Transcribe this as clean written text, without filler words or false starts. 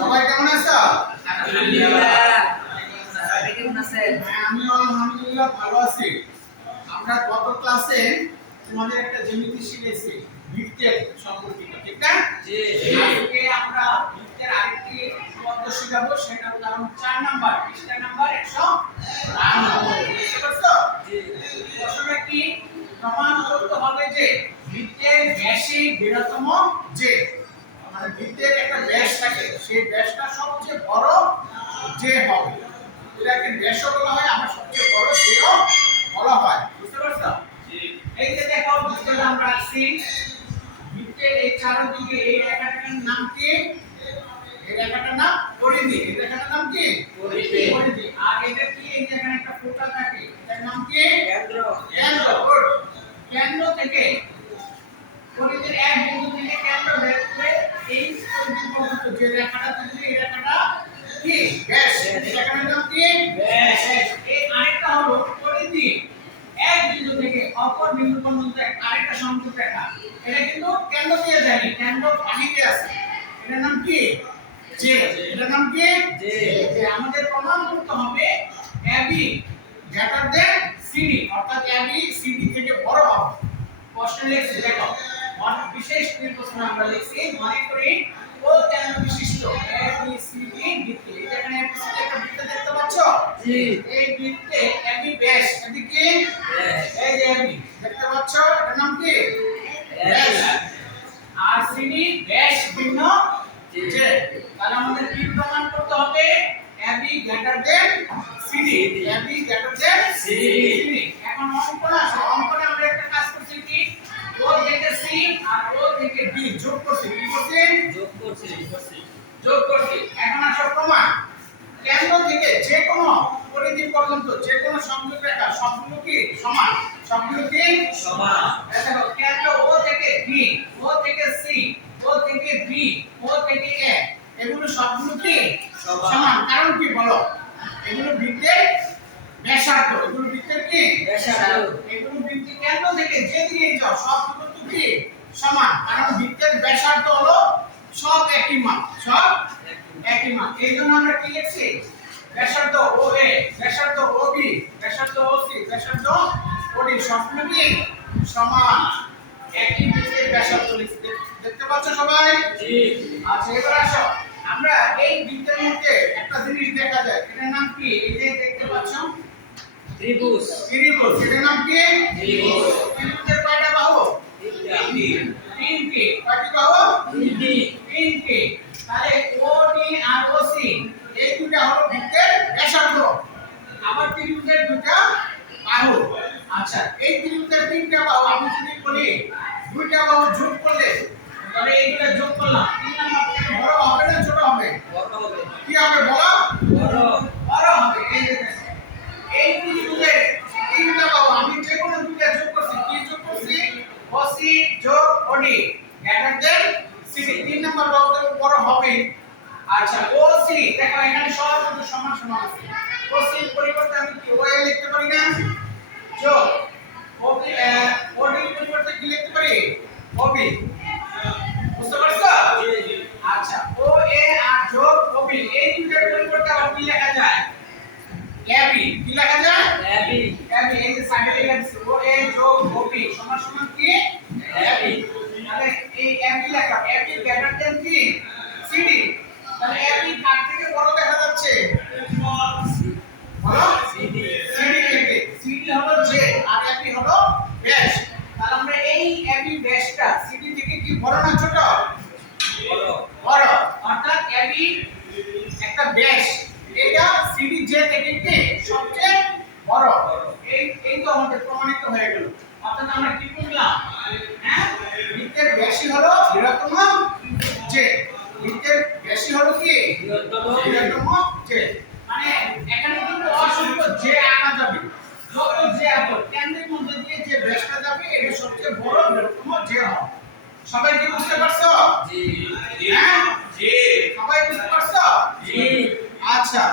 সবাই কেমন আছো? আলহামদুলিল্লাহ। আপনি কেমন আছেন? আমি আলহামদুলিল্লাহ ভালো আছি। আমরা গত ক্লাসে তোমাদের একটা জ্যামিতি শিখেছি বৃত্তের সম্পর্কিত, ঠিক না? জি। আজকে আমরা বৃত্তের আরেকটি শব্দ শিখাবো, সেটা উদাহরণ 4 নাম্বার, পৃষ্ঠা নাম্বার 152। বুঝতে পারছো? জি। প্রশ্নটা কি? প্রমাণ করতে হবে যে বৃত্তের ব্যাসই বৃহত্তম যে, মানে বৃত্তের একটা ব্যাস থাকে, সেই ব্যাসটা সবচেয়ে বড় যে হবে, এটাকে ব্যাসও বলা হয়, আবার সবচেয়ে বড় যেও বলা হয়। বুঝতে পারছো? এই যে দেখো বৃত্তের আমরা আছি, বৃত্তের এই চারদিকে এই রেখাটার নাম কি? এই রেখাটার নাম পরিধি। এই রেখাটার নাম কি? পরিধি। পরিধি। আর এটা কি? এই যে এখানে একটা ফোঁটা থাকে, এটার নাম কি? কেন্দ্র। কেন্দ্র। গুড। কেন্দ্র থেকে পরিধির এক বিন্দু থেকে কেন্দ্র বের করে এই পরিধি পর্যন্ত যে রেখাটা থাকে, এই রেখাটা কি? ব্যাস। এই রেখাটার নাম কি? ব্যাস। এই আরেকটা হলো পরিধি এক বিন্দু থেকে অপর বিন্দু পর্যন্ত আরেকটা সংযোগ রেখা, এটা কিন্তু কেন্দ্র দিয়ে যায়নি, কেন্দ্র বাহিরে আছে, এটার নাম কি? যে। এটার নাম কি? যে। যে। আমাদের প্রমাণ করতে হবে এবি গ্রেটার দেন সিডি, অর্থাৎ এবি সিডি থেকে বড় হবে। প্রশ্ন লিখছি দেখো, বিশেষ প্রশ্ন আমরা লিখছি, মনে করি ও কেন্দ্র বিশিষ্ট এবি সিডি বৃত্ত। এখানে এবিসিডি একটা বৃত্ত দেখতে পাচ্ছ? জি। এই বৃত্তে এবি ব্যাস, এবি কি? ব্যাস। এই যে এবি দেখতে পাচ্ছ, এটার নাম কি? ব্যাস। আর সিডি ব্যাস ভিন্ন যে। তাহলে আমাদের কি প্রমাণ করতে হবে? AB greater than CD, AB greater than CD. এখন অঙ্কন আসো, অঙ্কনে আমরা একটা কাজ করছি কি, ও থেকে সি আর ও থেকে বি যোগ করছি। কি করছি? যোগ করছি। যোগ করছি। এখন আসো প্রমাণ। কেন্দ্র থেকে যে কোনো পরিধি পর্যন্ত যে কোনো সংযোগ রেখা সবগুলো কি সমান? সবগুলো কি সমান। দেখো, কেন্দ্র ও থেকে বি, ও থেকে সি, ও থেকে বি, ও থেকে এ, এগুলো সবগুলো কি সমান। কারণ কি বলো? এগুলো বৃত্তের ব্যাসার্ধ, এগুলো বৃত্তের কি ব্যাসার্ধ। এগুলো বৃত্তের কেন্দ্র থেকে যেদিকে যাও সবগুলো তো কি সমান, কারণ বৃত্তের ব্যাসার্ধ হলো সব একই মান, সব একই মান। এই জন্য আমরা কি লিখছি? ব্যাসার্ধ ও এ, ব্যাসার্ধ ও বি, ব্যাসার্ধ ও সি, ব্যাসার্ধ ও ডি সবগুলো কি সমান, একই বৃত্তের ব্যাসার্ধ লিখছি। দেখতে পাচ্ছ সবাই? জি। আচ্ছা, এবার আসো, আমরা এই বৃত্তের মধ্যে একটা জিনিস দেখা যায়, এটার নাম কি? এই যে দেখতে পাচ্ছ ত্রিভুজ। ত্রিভুজ, এটার নাম কি? ত্রিভুজ। ত্রিভুজের কয়টা বাহু? তিনটি। তিনটি। কয়টি বাহু? তিনটি। তিনটি। তাহলে ওডি আর ওসি এই দুটো হলো বৃত্তের ব্যাসার্ধ, আবার ত্রিভুজের দুটো বাহু। আচ্ছা, এই ত্রিভুজের তিনটা বাহু আমি যদি বলি দুইটা বাহু যোগ করলে, তাহলে এই দুটো যোগ করলাম, তিন নাম্বার থেকে বড় হবে না ছোট হবে? বড় হবে। কি হবে বলো? বড়। বড় হবে। এই যে দেখো, এই ত্রিভুজের তিনটা বাহু আমি যে কোনো দুটো যোগ করছি। কি যোগ করছি? ওসি যোগ ওডি গ্রেটার দেন সিডি। তিন নাম্বার বাহুটা বড় হবে। আচ্ছা, ওসি দেখো এখানে সব কিন্তু সমান সমান আছে। ওসি এর পরিবর্তে আমি কি ওএ লিখতে পারি না? যোগ ওবি, ওডি এর পরিবর্তে কি লিখতে পারি? ওবি। বুঝতে পারছো? জি জি। আচ্ছা, ও এ আর যোগ ওবি এই দুটোর পরিবর্তে আবার কি লেখা যায়? এবি। কি লেখা যায়? এবি। এবি। এই যে সাইডে লেখা আছে ও এ যোগ ওবি সমান সমান কি? এবি। তাহলে এই এবি লেখা, এবি গ্রেটার দেন কি? সিডি। তাহলে এবি কার থেকে বড় দেখা যাচ্ছে? বলো? সিডি। সিডি থেকে। সিডি হলো জে আর এবি হলো ব্যাস। তাহলে আমরা এই এবি ব্যাসটা সিডি থেকে কি বড় না ছোট? বড়। বড়। অর্থাৎ এবি একটা ব্যাস, এটা সিডি জে থেকে কি সবচেয়ে বড়। এই তো আমাদের প্রমাণিত হয়ে গেল। অর্থাৎ আমরা কি বুঝলাম? হ্যাঁ, বৃত্তের ব্যাসই হলো বৃহত্তম যে। বৃত্তের ব্যাসই হলো কি বৃহত্তম যে। মানে এখানে কিন্তু অসংখ্য যে আঁকা যাবে, যত যে আঁকো কেন্দ্রের মধ্যে দিয়ে যে ব্যাসটা যাবে এটা সবচেয়ে বড় বৃহত্তম যে হবে। সবাই কি বুঝতে পারছো? জি। হ্যাঁ, জি। সবাই বুঝতে পারছো? জি। আচ্ছা,